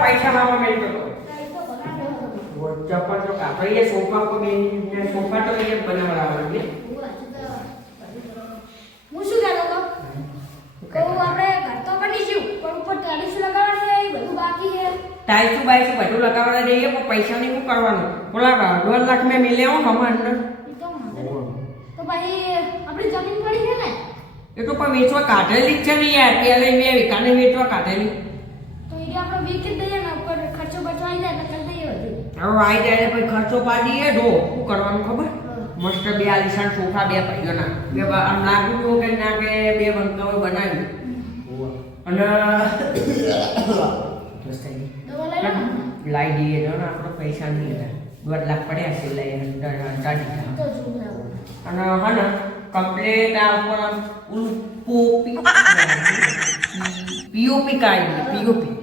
પૈસા મામા મેળતો ચપ્પલ તો કાપડીએ સોફા પર બેસીને સોફા તો એ બનાવડાવવાનો છે હું શું કહેતો તો આપણે ઘર તો બનીશું પણ ઉપર ટાઇલ્સ લગાવવાની છે એ બધું બાકી છે ટાઇલ્સ બાઈસ બધું લગાવવા દઈએ પણ પૈસાની શું કરવાનું બોલા 2 લાખ મેં મિલે હું હમ અંદર તો ભાઈ આપણી જમીન પડી છે ને એ તો પણ વેચવા કાઢેલી જ છે ને યાર પેલે મેં વિકાને વેચવા કાઢેલી તો એ આપણે વેચી દઈએ ને ઉપર ખર્ચો બચવાઈ જાય તો કરી દઈએ બધું હવે આવી જાય પછી ખર્ચો પાડીએ જો શું કરવાનું ખબર મસ્ત 2 આલીશાન સોફા 2 ભાઈઓના બે આમ લાગુ જો કે ના કે 2 બંકાઓ બનાવી અને લાઈ દઈએ જો ને આપણે પૈસા નહીં હતા 2 લાખ પડ્યા છે લઈ અંદાજી અને હા ને કમ્પ્લીટ આ ઉપર પીઓપી કાઢી પીઓપી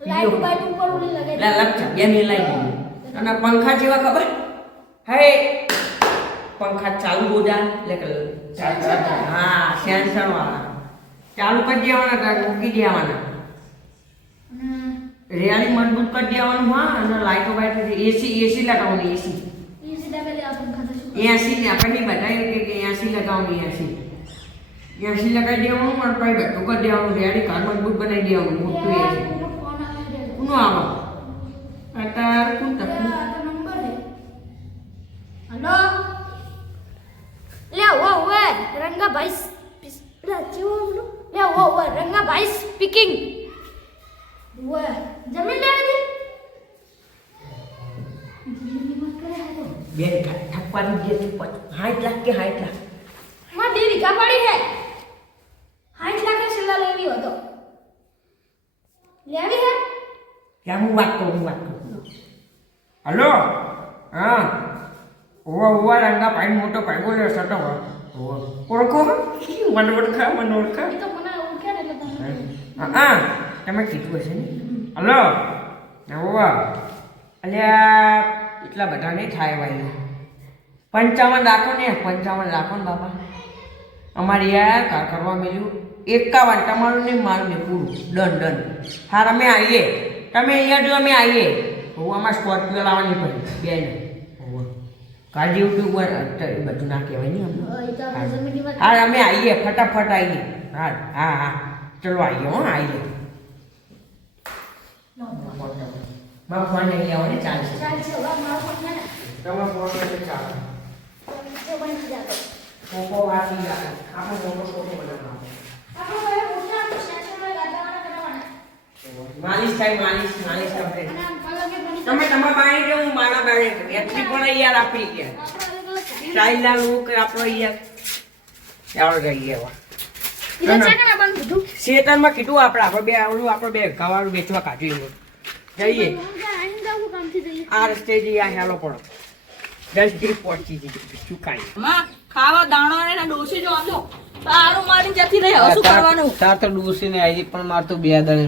લાઈટ બાઈટ ઉપર ઉડી લગાવી લા લક્ષ બે મિલ લાઈ દીધી અને પંખા જેવા ખબર હે પંખા ચાલુ બોડા એટલે હા સેન્સર વાળા ચાલુ કરી દેવાના તાર મૂકી દેવાના રેડી મજબૂત કરી દેવાનું હા અને લાઈટો બાઈટ એસી લગાવવાની એસી લગાવી આ પંખા તો શું એસી ને આપણે બતાવી કે એસી લગાવવાની એસી લગાવી દેવાનું અને પછી બેઠું કરી દેવાનું રેડી કાર મજબૂત બનાવી દેવાનું મોટું એસી કોનો આવો અત્યારે કોણ તકલીફ નંબર હે હેલો લે વો રંગા ભાઈ રાજીવો બોલો લે વો રંગા ભાઈ સ્પીકિંગ વો જમીન લેણી હતી બે ઠપવાની જે 60 લાખ કે 60 લાખ માં 2 વીઘા પડી છે 60 લાખ છેલ્લા લેવી હતો લેવી હે યા હું વાત કરું હલો હા ઓવા રંગા ભાઈ મોટો ભાઈ બોલ્યો સટો ઓળખો મને ઓળખા એ તો મને ઓળખે ને એટલે તમે હા તમે કીધું હશે ને હલો ઓવા અલ્યા એટલા બધા નહીં થાય ભાઈ 55 રાખો ને 55 રાખો ને બાપા અમારે યાર કાર કરવા મળ્યું 51 તમારું નહીં મારું નહીં પૂરું ડન હા અમે આવીએ તમે અહીંયા જો અમે આવીએ હું આમાં સ્કોર્પિયો લાવવાની પડી બેન કાળજી યુટ્યુબર બધું ના કહેવાય નહીં અમને હા અમે આવીએ ફટાફટ આવીએ હા ચલો આવીએ હો આવીએ મારો ફોન નહીં આવો ને ચાલશે મારો ફોન છે ને તમે ફોન કરશે ચાલો તો બની જાતો ફોટો વાંચી રાખો આપણે ફોટો બનાવવાનો આપણે ભાઈ મોટા સેન્સરમાં ગાડાવાના કરવાના માલિશ થાય માલિશ આપણે અને પલંગે બની તમે તમારા બાઈ જે હું મારા બાઈ એટલી પણ યાર આપી ગયા ચાઈલા લોક આપણો યાર ચાલો જઈએ વા શેતરમાં કીધું આપણે બે ગવાળું વેચવા કાઢ્યું જઈએ આ રસ્તે જઈએ આ હેલો પડો 10 ડિગ્રી પહોંચી જઈએ શું કાંઈ ખાવા દાણો ને ડોસી જો આજો તારું મારી જતી રહી હવે શું કરવાનું તાર તો ડોસી ને આવી પણ માર તો 2 દાડે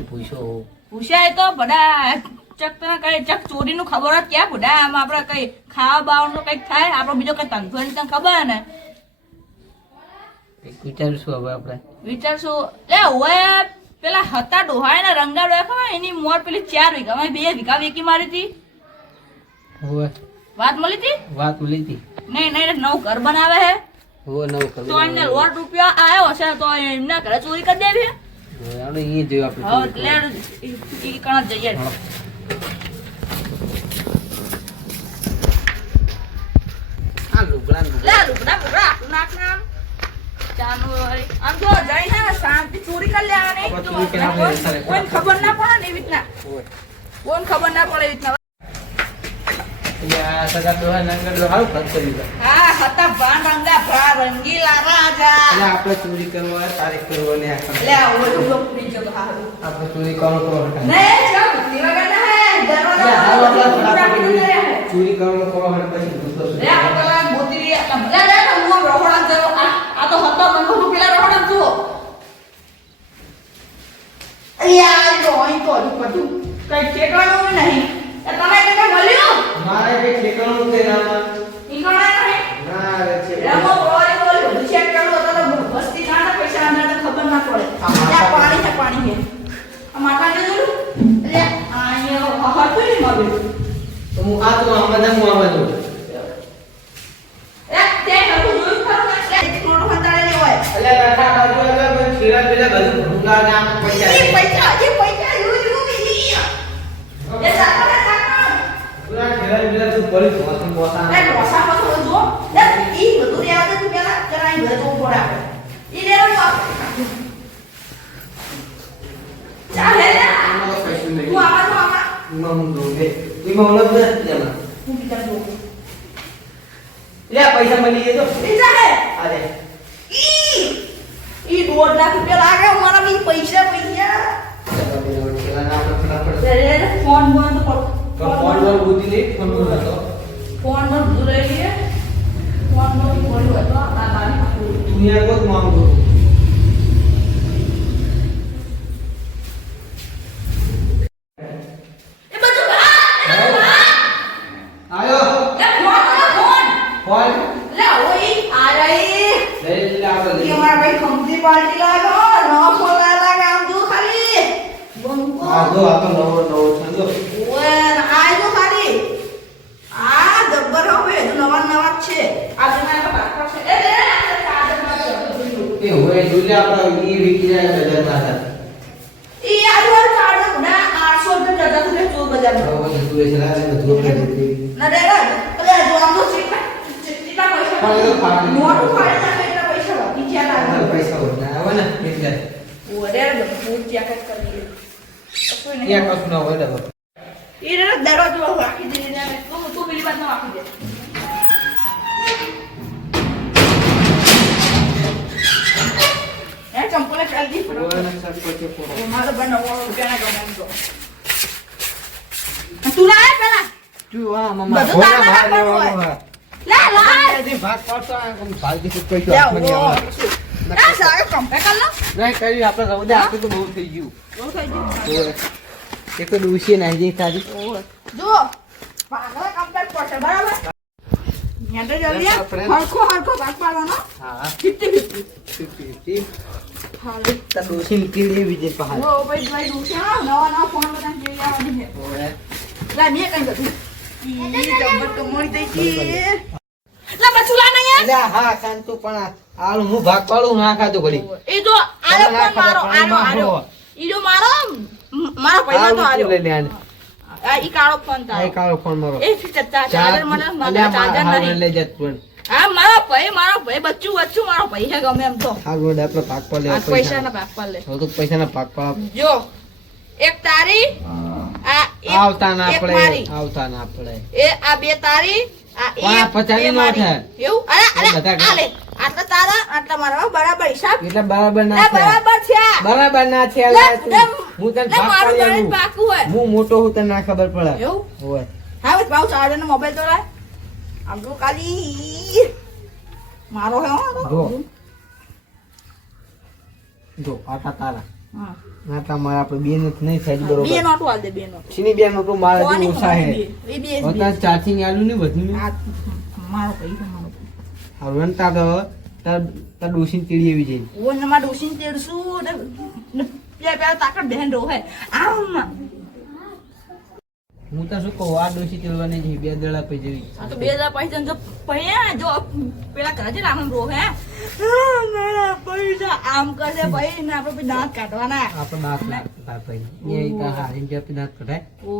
પૂછાય તો બધા ચક તને કઈ ચક ચોરી નું ખબર જ ક્યાં બધા આમ આપડે કઈ ખાવા બાવાનું કઈક થાય આપડે બીજો કઈ ધંધો તને ખબર ને વિચારશું હવે આપણે વિચારશું લે ઓએ પેલા હતા ડોહાય ને રંગા ડોહા ખબર એની મોર પેલી 4 વીઘા અમે 2 વીઘા વેકી મારી હતી હોવે વાત મળી હતી નહીં નવું ઘર બનાવે હે હોવે નવું ઘર તો એમને ₹1 આવ્યો હશે તો એમના ઘરે ચોરી કરી દેવી આપણે એ જોયું આપણે હા લે ઈ કણ જઈએ આ લુગડા નાખ નામ જાનુઆરી આમ તો જઈ હે શાંતિ ચોરી કરી લેવાની કોઈ ખબર ના પડે ને એવી રીતના કોઈ ખબર ના પડે એવી રીતના યા સગા દોહા નંગર દોહા ખર્ચ કરી હા હતા ભાન રંગા ભા રંગીલા રાજા એટલે આપણે ચોરી કરવા તારીખ કરવાની લે ઓલું લોક ની જો હારું આપણે ચોરી કરો ને ચમ દીવાગા ના હે દરવાજા ચોરી કરવાનો કોણ હટ પછી ગુસ્સો લે આપલા મોતી લે હું રોહડા જો આ તો હતો બંધુ પેલા રોહડા જો કઈ ઠેકાણું નહીં એ તમે કઈ મળ્યું મારે કઈ ઠેકાણું છે ના ઠીકાણા નહીં ના છે રમો બોલી બધું ચેક કરવું તો વસ્તી ના પૈસા અંદર તો ખબર ના પડે ત્યાં પાણી છે આ માતા ને જોયું એટલે અહીંયા હરતું નહીં મળ્યું તો હું આ તો આમાં દઉં એ તે હરતું જોયું ખરું ને એટલે થોડું હંતાડે લેવાય અલ્યા લાઠા બાજુ અલ્યા પણ ખીરા પેલા બધું ભૂંગા નામ પૈસા એ પૈસા યુ મિલી એ સાકડા પૂરા ખીરા પેલા તું પડી પોસી પોસા એ રોસામાં થોડું જો એ ઈ બધું લેવા દે તું પેલા કરાઈ ઘરે તો પડે ઈ લેવાનું આપણે ચાલે લે કશું નહીં તું આમાં એમાં હું દઉં દે એમાં ઓલગ નથી તેમાં હું બીજા જો લે પૈસા મળી ગયો બીજા હે અરે ઈ 2 લાખ રૂપિયા લાગે મારા બી પૈસા ફોન બંધ કરો ફોન પર બુદ્ધિ નહીં ફોન પર હતો ફોન બંધ દૂર રહી ગયે ફોન બંધ પડ્યો હતો આ ગાડી દુનિયા કોત માંગો એ બધું આયો એ ફોન ફોન લે ઓય આ રહી લઈ લે આપણે ये हमारा भाई कंपनी पार्टी लागा नो फोन लागा हम दो खाली બંકો આ જો આ તો નવો છંદો ઓય આય તો ખાલી આ જબ્બર હવે નવા નવા છે આજે મારા પાછળ છે એ ચાર્જર માં એ હોય દુનિયા આપણે ઈ વીકી જાય બજારમાં હતા ઈ આજો ચાર્જર ના 800 રૂપિયા જતા તું ચોર બજારમાં બરોબર તું એ ચલા લે બધું કરી દીધી ના રે અલે જો આમ તો ચીટલા પૈસા પણ એ તો ફાટી મોટું ફાડે ના એટલા પૈસા બાકી છે ના પૈસા હોતા આવે ને એટલે ઓરે હું ચેક કરી કશું નહીં યા કશું ના હોય ને ઈ રે દરવાજો રાખી દે ને તું પેલી બાજુ રાખી દે એ ચંપલે ચાલતી મારો બનાવો રૂપિયાના ગમે તો તું લાય પેલા તું આ મમ્મા બધું તારા ભાગ હાથમાં લેવાનો હોય. લે લાય હે ભાગ પાડતો આ કમ ભાગી તો કોઈ લે હાથ નહીં ઓ આવે આ સારો કંપે કર લો નહીં કરી આપણે રવ દે આટલું તો બહુ થઈ ગયું બહુ થઈ ગયું એક તો ડૂસી નાઈ જઈ તારી જો પાગલા કંપે પડશે બરાબર ન્યા તો જલ્દી હરખો ભાગ પાડવાનો હા 50-50 હાલે તા ડૂસી નીકળી વિજય પહાડ ઓ ભાઈ દુસરા નવા ફોન બધા જોઈ આવવાની છે ઓય લા મે કઈ બધું ઈ જબર તો મળી થઈ છે લા બચુલા નહીં યાર અલ્યા હા શાંતુ પણ આલ હું ભાગ પાડું ના ખાતો ઘડી એ જો આરો ફોન મારો આરો ઈ જો મારો પૈસા તો આરો લઈ લે આને આ ઈ કાળો ફોન આ તારો કાળો ફોન મારો એ ચાર્જર મને મારા ચાર્જર નહીં લઈ જત પણ આ મારો ભાઈ બચ્ચું મારો ભાઈ છે ગમે એમ તો આ રોડ આપણે ભાગ પાડ લે આ પૈસાના ભાગ પર લે તો પૈસાના ભાગ પાડ જો એક તારી આ એક આવતા ના એક પડે મારી. આવતા ના પડે એ આ બે તારી આ વાહ, એક 50 બે નો મારી. થાય. એવું અરે એ બધા આ લે આટલા તારા આટલા મારા બરાબર હિસાબ એટલે બરાબર એ ના છે બરાબર છે આ. બરાબર ના છે લે, લા તું. લે, હું તને લે, ભાગ મારું પાડી ગણિત આલું. પાકું હોય હું મોટો હું તને ના ખબર પડે એવું હોય હા બસ ભાવ ચાર્જર નો મોબાઈલ તો લાય આમ તો ખાલી મારો હે હો જો જો આટા તારા હા આટા મારા આપણે બે નથી નહીં થાય બરોબર બે નોટ વાળ દે બે નોટ છીની બે નોટો મારા જે ઓછા હે એ બે હોતા ચાર્જિંગ આલું ને બધું આ મારો પૈસા મારો હવે તાર તાર તાર ડોસી તીડી એવી જઈ ઓ નમા ડોસીન તેડસું ને પેલા તાકડ બહેન રો હે આમ હું તો શું કહું આ ડોસી તીડવાની છે બે દડા પઈ જવી આ તો 2000 પૈસા જો પૈયા જો પેલા કરે છે ને આમ રો હે મારા પૈસા આમ કરશે ભાઈ ને આપણે પછી દાંત કાઢવાના આપણે બાપ ના ભાઈ એ તા હારીને જે આપણે દાંત કઢાય ઓ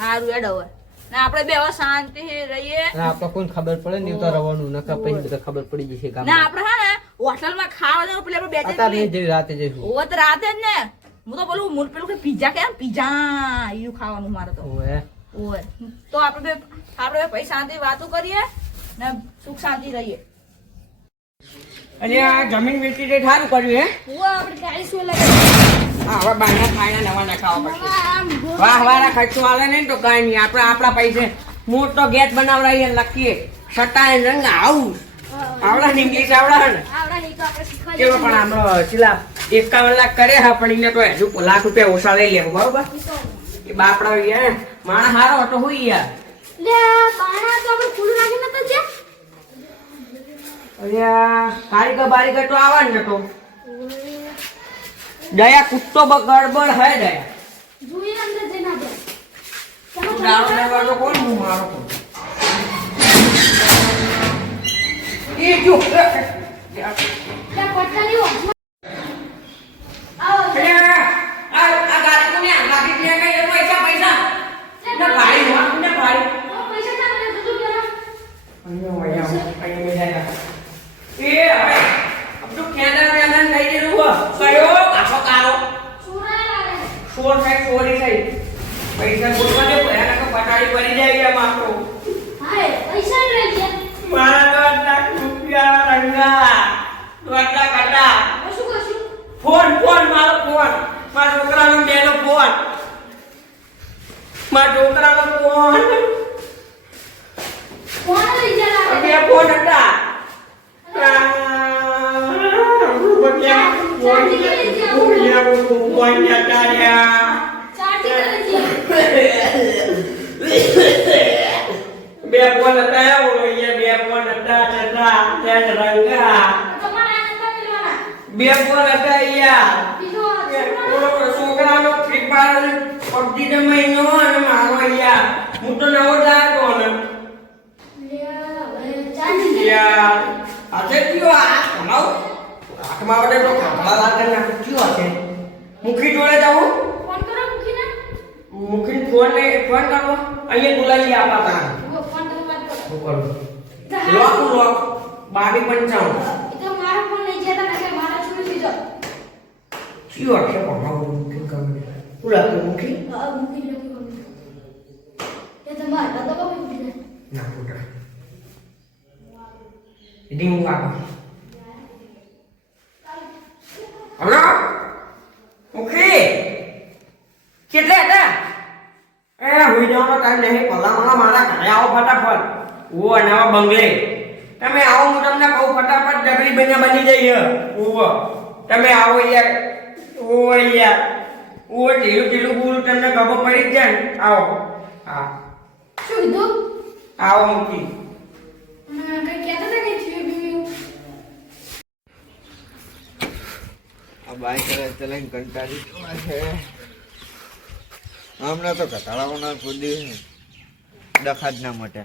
હારું એડ હવે ને આપણે બે હવે શાંતિ રહીએ અને આપણે કોઈ ખબર પડે ને તો રવાનું નકર પછી બધા ખબર પડી જશે ગામ ને આપણે હે ને હોટલમાં ખાવા જવાનું પેલે આપણે બે અત્યારે જણ જેવી રાતે જઈશું ઓ તો રાતે જ ને હું તો બોલું મૂળ પેલું કે પીઝા કેમ પીઝા ઈયું ખાવાનું મારે તો ઓએ ઓય તો આપણે બે ભાઈ શાંતિ વાતો કરીએ ને સુખ શાંતિ રહીએ અને આ જમીન વેચી દે સારું કર્યું હે હું આપણે ગાડી શું લાગે હા હવે બારના ખાયના નવા નખાવા પડશે વાહ વાળા ખર્ચો આવે ને તો કઈ નહીં આપણે આપણા પૈસે મોટો ગેસ બનાવડાવીએ લખીએ સટા રંગ આવું આવડા ને ઇંગ્લિશ આવડા ને આવડા નહીં તો આપણે શીખવા કેવો પણ આમનો ચીલા 51 લાખ કરે હા પણ એને તો હજુ લાખ રૂપિયા ઓછા લઈ લેવું બરોબર એ બાપડા યાર માણસ હારો હતો હોય યાર. લે બાણા તો આપણે ખુલ્લું રાખીને તો છે. અલ્યા કારીગર બારીગર તો આવવા જ નતો. દયા કુત્તો ગડબડ હે દયા. જોઈએ અંદર જઈને આપણે. તું દારૂ લેવા તો કોણ હું મારો કોણ? એ જો ત્યાં પટ્ટાની ઓફમાં આવો અલ્યા આ ગાડી કોને લાગી દે કે એ પૈસા ને ભાઈ હોત ને ભાઈ પૈસા ના મને તો જરા અહીંયા બેઠા એ હવે અબ તો કેનર વેનર લઈ જેલું હો કયો કાસો કારો ચોરા લાગે ચોર થાય ચોરી થાય પૈસા બોલવા દે ભયાનક પટાડી પડી જાય એમ આપણો હાય પૈસા લઈ ગયા મારા 2 લાખ રૂપિયા રંગા 2 લાખ કાટા કશું ફોન મારો ફોન મારા છોકરાનો બેનો ફોન મારા છોકરાનો ફોન કોણ લઈ ગયા લાગે બે ફોન હતા બે ફોન હતા બે ફોન હતા રંગા બે ફોન હતા અહીંયા છોકરાનો ફ્રી ફાયર પબજી નો મહિનો અને મારો અહીંયા હું તો નવો લાગો ને યાર આજે કયો આ કમાવ આઠમા વડે તો ખાવા લાગે ના કયો છે મુખી જોડે જાઉં મુખી ફોન કરવો અહીંયા બોલાવી આપા તા લોક 2255 કયો છે કમાવ મુખી કરવું બોલા તો મુખી ના પુત્ર ini muka apa? Halo? Oke. Kita ada. Hujan નો ટાઈમ નહીં ભલા મારા ઘરે આવો ફટાફટ. ઓ નવા બંગલે. તમે આવો હું તમને કહું ફટાફટ ડબલી બની જઈએ. ઓ તમે આવો યાર. ઓ યાર. ઓ ઢીલું બોલું તમને ખબર પડી જ જાય ને. આવો. હા. શું કીધું આવો મૂકી. કઈ કહેતા હતા કે આ બાઈક ચલાવીને કંટાળી ગયો છે હમણાં તો ઘટાડાવાના કૂદી ડખા જ ના મોટે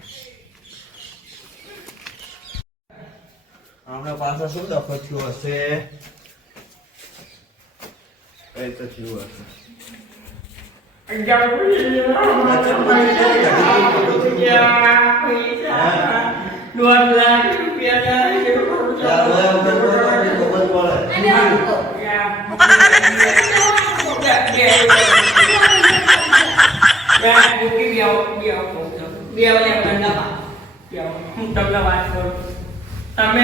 હમણાં પાછા શું ડખો થયો હશે એ તો થયું હશે તમે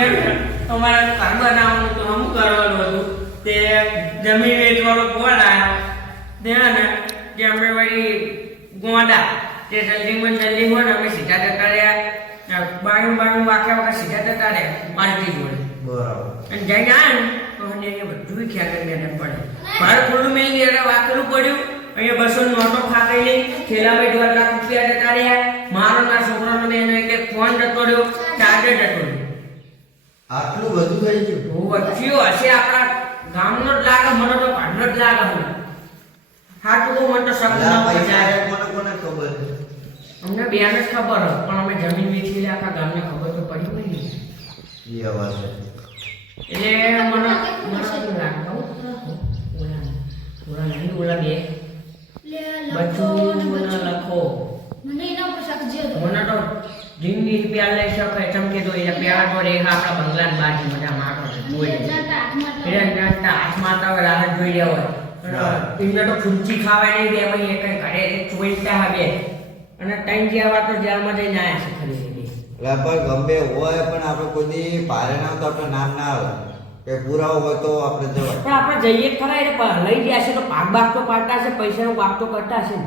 તમારા કામ બનાવવાનું તો અમુક કરવાનું હતું તે જમીન વેચવાનો ફોન આવ્યો ત્યાં ને કે અમે વળી ગોંડા તે જલ્દી હોય ને અમે સીધા જતા રહ્યા બાણું વાંખ્યા વગર સીધા જતા રહ્યા પાર્ટી જોડે બરાબર અને જઈને આવ્યા ને તો એને બધું ખ્યાલ કરીને પડે મારું ખુલ્લું મેં એને વાકેલું પડ્યું અહીંયા 200 નોટો ખાઈ લઈ થેલામાં 2 લાખ રૂપિયા જતા રહ્યા મારો ના છોકરાનો મેં એને એક ફોન જતો રહ્યો ચાર્જર જતો રહ્યો આટલું બધું થઈ ગયું બહુ વચ્ચીઓ હશે આપણા ગામનો જ લાગે મને તો ભાડનો જ લાગે મને હાચું તો મને તો શબ્દ ના પૈસા કોને ખબર અમને બેન જ ખબર હોય પણ અમે જમીન વેચી લે આખા ગામને ખબર તો પડી હોય ને એ અવાજ એટલે મને શું લાગે ઓલા નહીં ઓલા બે બધું લખો મને એના પર શક જે હતો મને તો જિંદગી પ્યાર લઈ શકે ચમકે તો એ પ્યાર તો રેખા આપણા બંગલાની બાજુ બધા મારો છે જોઈ હાથમાં તો રાહ જોઈ રહ્યા હોય એમને તો ખુરચી ખાવા નહીં દે ભાઈ એક ઘરે ચોઈતા હવે અને ત્રણ જેવા તો જેલમાં જઈને આવ્યા છે ખરી લગભગ ગમે હોય પણ આપણે કોઈ ભારે ના તો આપણે નામ ના આવે કે પુરાવો હોય તો આપણે જવાય પણ આપણે જઈએ ખરા એટલે લઈ ગયા છે તો ભાગ તો પાડતા છે પૈસાનો ભાગ તો કરતા છે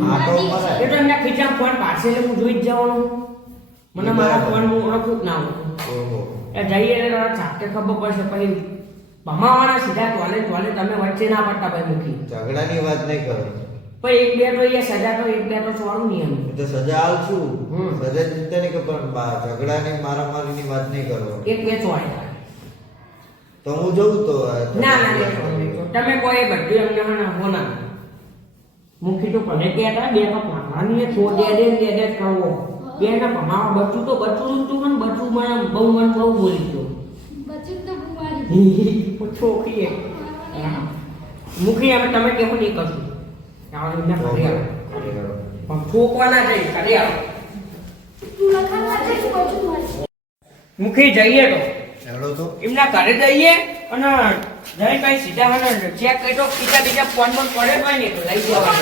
હા તો બરાબર એ તો એમના ખીચામાં ફોન પાડશે એટલે હું જોઈ જ જવાનું મને મારા ફોન હું ઓળખું જ ના ઓળખું ઓહો એ જઈએ એટલે ચાકે ખબર પડશે પછી ભમાવાના સીધા ટોલે તમે વચ્ચે ના પડતા ભાઈ મૂકી ઝઘડાની વાત નહીં કરો પણ એક બે તો એ સજા તો એક બે તો છોડું નહીં એમ. એ તો સજા હાલ છું હમ. સજા ચિંતા નહીં કે પણ ઝઘડાની મારામારીની વાત નહીં કરો. એક બે છોડે. તો હું જોઉં તો ના ના નહીં છોડે, નહીં છોડે. તમે કોઈ બધું એમને હા હોના મુખી તો ભલે કહેતા બે તો પાવાની છોડ દે કરવો બે ના ભમાવા બચ્ચું તો બચ્ચું તું પણ બચ્ચું મને બહુ બોલી ગયો. બચી તો બુવારી છોકરી મુખી હવે તમે કેવું નહીં કરશું એમને કરી આવો પણ ઠોકવાના જઈ કરી આવો. તું લખાવા છે કે બચું મારી મુખી જઈએ તો હેડો તો એમના ઘરે જઈએ અને જઈ કઈ સીધા મને ચેક કરી તો બીજા ફોન પર પડે હોય ને તો લઈ જવા.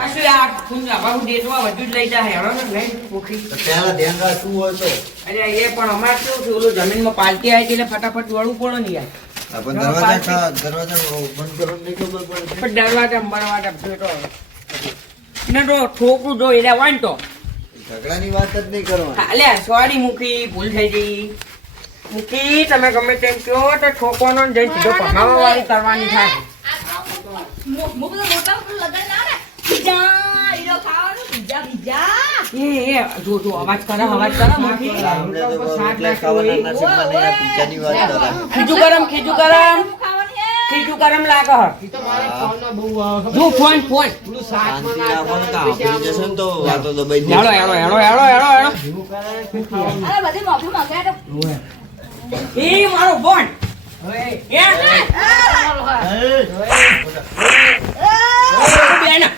આ શું આ ફૂંગા બાબુ દેતવા બધું જ લઈ જાય હેરો ને નહીં મુખી. તો પહેલા ધ્યાન રાખવું હોય તો અરે એ પણ અમારે શું થયું ઓલું જમીનમાં પાલટી આવી એટલે ફટાફટ વળવું પડે ને યાર. આપણે દરવાજા બંધ કરો નહીં ખબર પડે. પણ દરવાજા બરવાજા ભેટો ને તો ઠોકરું જો એટલે હોય ને તો ઝઘડાની વાત જ નહીં કરવાની. અલ્યા સોરી મુખી ભૂલ થઈ ગઈ. મુખી તમે ગમે તેમ કહો તો ઠોકવાનો ને જઈ સીધો ભમાવા વાળી કરવાની થાય. મોટો લગન ના રે બીજા ઈરો ખાવાનું બીજા એ જો જો અવાજ કરે મુખી. આપણે તો એટલે ખાવાના નસીબમાં નહીં, આ પીચાની વાત કરે. ખીજું ગરમ ખાવાની હે ખીજું ગરમ લાગે હ. જો ફોન શાંતિ રાખો ને તો આપણી જશે ને તો વાતો દબાઈ દે. હેડો અરે બધી મોફી માંગે તો એ મારો ફોન એ બેના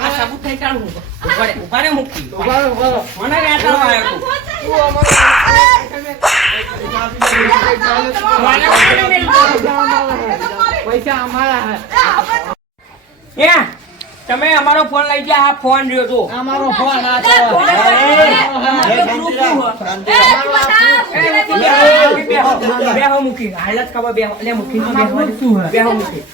આ સાબુત થઈ ચાલુ ઉપાડે મુક્તિ મને રાતા આવ્યો પૈસા અમારા એ તમે અમારો ફોન લઈ ગયા આ ફોન રહ્યો તો અમારો ફોન આ તો બેહો મૂકી હાલત ખબર બેહો એટલે મૂકી બેહો મૂકી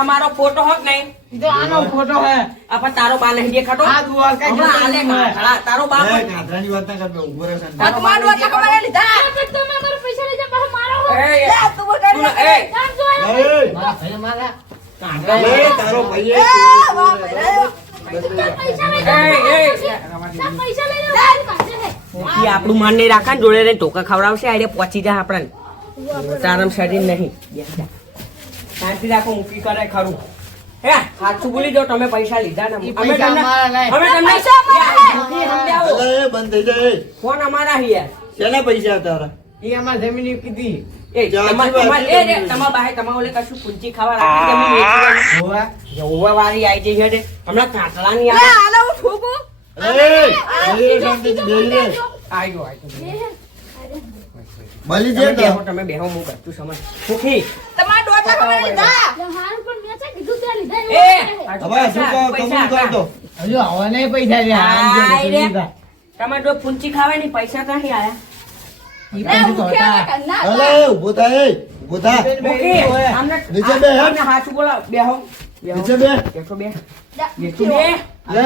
અમારો ફોટો હોત નહીં તો આનો ફોટો હે આપણ તારો બા નહીં દેખાતો આ દુઆ કઈ હમણાં આલે કાઢા. તારો બા એ ગાધરાની વાત ના કરતો, ઊભો રહે શાંતિ. તારું માંડવા ચકવા લીધા તમે મારા પૈસા લઈ જા પાછા મારો હો એ તું બગાડી એ જાણ જો એ, મારા ભાઈ મારા એ, તારો ભાઈ એ તાર પૈસા લઈ જા તાર પૈસા લઈ જા પાસે હે મૂકી આપણું માન નહીં રાખા ને જોડે રહીને ઢોકા ખવડાવશે આડે પહોંચી જાય આપણને તારમ શરીર નહીં શાંતિ રાખો મૂકી કરે ખરું હે સાચું બોલી જાઓ તમે પૈસા લીધા ને ઈ પૈસા અમારા નહીં. અમે તમને મૂકી સમજાવો. અલા, એ બંધ થઈ જાય. ફોન અમારા હિયા શેના પૈસા તારા? એ અમાર જમીન કીધી એ તમારા બાહે તમારે ઓલે કશું પૂંચી ખાવા રાખી તમે વેચી હોવા જોવા વાળી આવી જઈ છે હમણાં કાંટલાની એ આવે આલો હું ઠોકું એ, બેહી રે શાંતિથી, બેહી રે. આયો મળી તમે જાય બેહો તમે બેહો હું કરતું સમજ સુખી તમારા દોઢ લાખ મને લીધા હારું પણ મેં છે કીધું તે લીધા એ હવે શું કહો, કબૂલ કર દો. હજુ હવે નહીં પૈસા દે આય રે. તમે જો પૂંચી ખાવે ને પૈસા ક્યાંથી આયા ઈ લે પૈસા તો મુખ્ય હતા ના અલે, ઊભો થા, એ, ઊભો થા. મૂકી આમને નીચે બે, હે? આમને હાચું બોલો બેહો નીચે બે. બેઠો બે જા, બેઠો બે લે,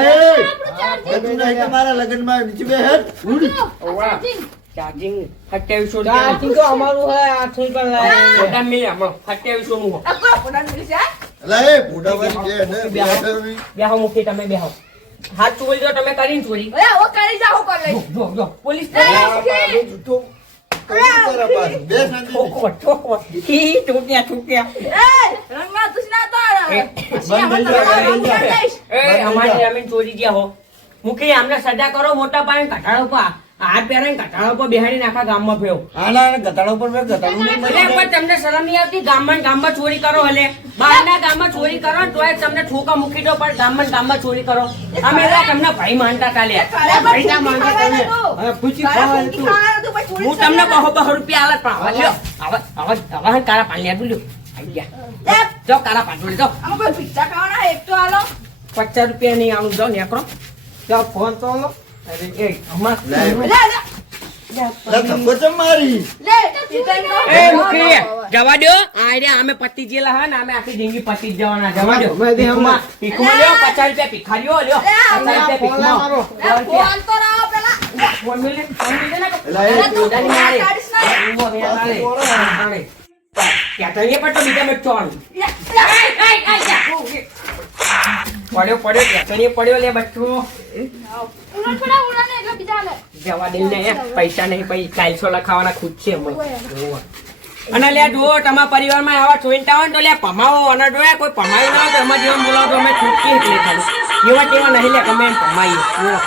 બધું નહીં તમારા લગ્નમાં નીચે બે, હે? ઉડ. ચાર્જિંગ 2700 ચાર્જિંગ તો અમારું હે 800 રૂપિયા લાગે મોટા મિલે હમણાં 2700 નું આ કોઈ પોડા મિલી છે અલા, એ, બુઢાવાળી બે, ને, બે હાથે. બેહો મૂકી તમે બેહો હાથ ચોરી જો તમે કરીને ચોરી અરે ઓ કરી જા હું કર લઈ જો પોલીસ એ, આ બાબુ જૂઠો કબૂલ કરે પાછું. બે શાંતિથી. ઠોકો ઈ છૂટ્યા એ રંગમાં દુશ્મના તો એ, બંધ થઈ જાય, બંધ થઈ જાય. એ અમારી જમીન ચોરી ગયા હો મૂકી આમને સજા કરો મોટા પાયે ઘટાડો પા હાથ પહેરાઈને ઘટાડો પર બેહાડીને આખા ગામમાં ફેરો આના ઘટાડો પર મેં ઘટાડું નહીં એટલે મળે. પણ તમને શરમ નહીં આવતી ગામમાં ચોરી કરો હલે બહારના ગામમાં ચોરી કરો ને તોય તમને ઠોકા મૂકી દો પણ ગામમાં ચોરી કરો અમે એટલે તમને ભાઈ માનતા તાલ્યા પૈસા માંગે તમે હવે પૂછી ખાવા તું હું તમને બહો રૂપિયા આલત પણ આવા કાળા પાણી આપી લ્યો આઈ ગયા જાઓ કાળા પાણી જાઓ આમાં કોઈ પિઝા ખાવાના એક તો આલો 50 રૂપિયા નહીં આવું જાઓ નેકરો ચાલ ફોન તો લો અરે એ હમણાં લે લે લે, ધક્કો ચમ મારી. લે પિઝા એ મૂકી જવા દો આ રે અમે પતી ગયેલા હા ને અમે આખી જિંદગી પતી જ જવાના જવા દો અમે દે હમણાં. પીખમાં લ્યો 50 રૂપિયા પીખારીઓ લ્યો 50 રૂપિયા ફોન લા પીખમાં મારો. ફોન તો રાવ પેલા ફોન મિલ ને એલા, એ તું દાદી મારે કાઢીશ ના. ઊંઘો વેણ મારે ત્યાં તો એ પણ તો બીજા મેં ચોલ પડ્યો ત્યાં તો એ પડ્યો લે બચ્ચો ઉલટ પડા ઉડા ને એટલે બીજા લે જવા દે ને પૈસા નહીં પછી 400 લખાવાના ખુદ છે હમણાં અને લે જુઓ તમારા પરિવારમાં આવા ચોઈન્ટા હોય ને તો લે પમાવો અને જો કોઈ પમાયું ના હોય તો એમાં જેવા બોલાવો તો અમે છૂટકી એટલે ખાલી એવા તેવા નહીં લે ગમે એમ પમાઈએ જુઓ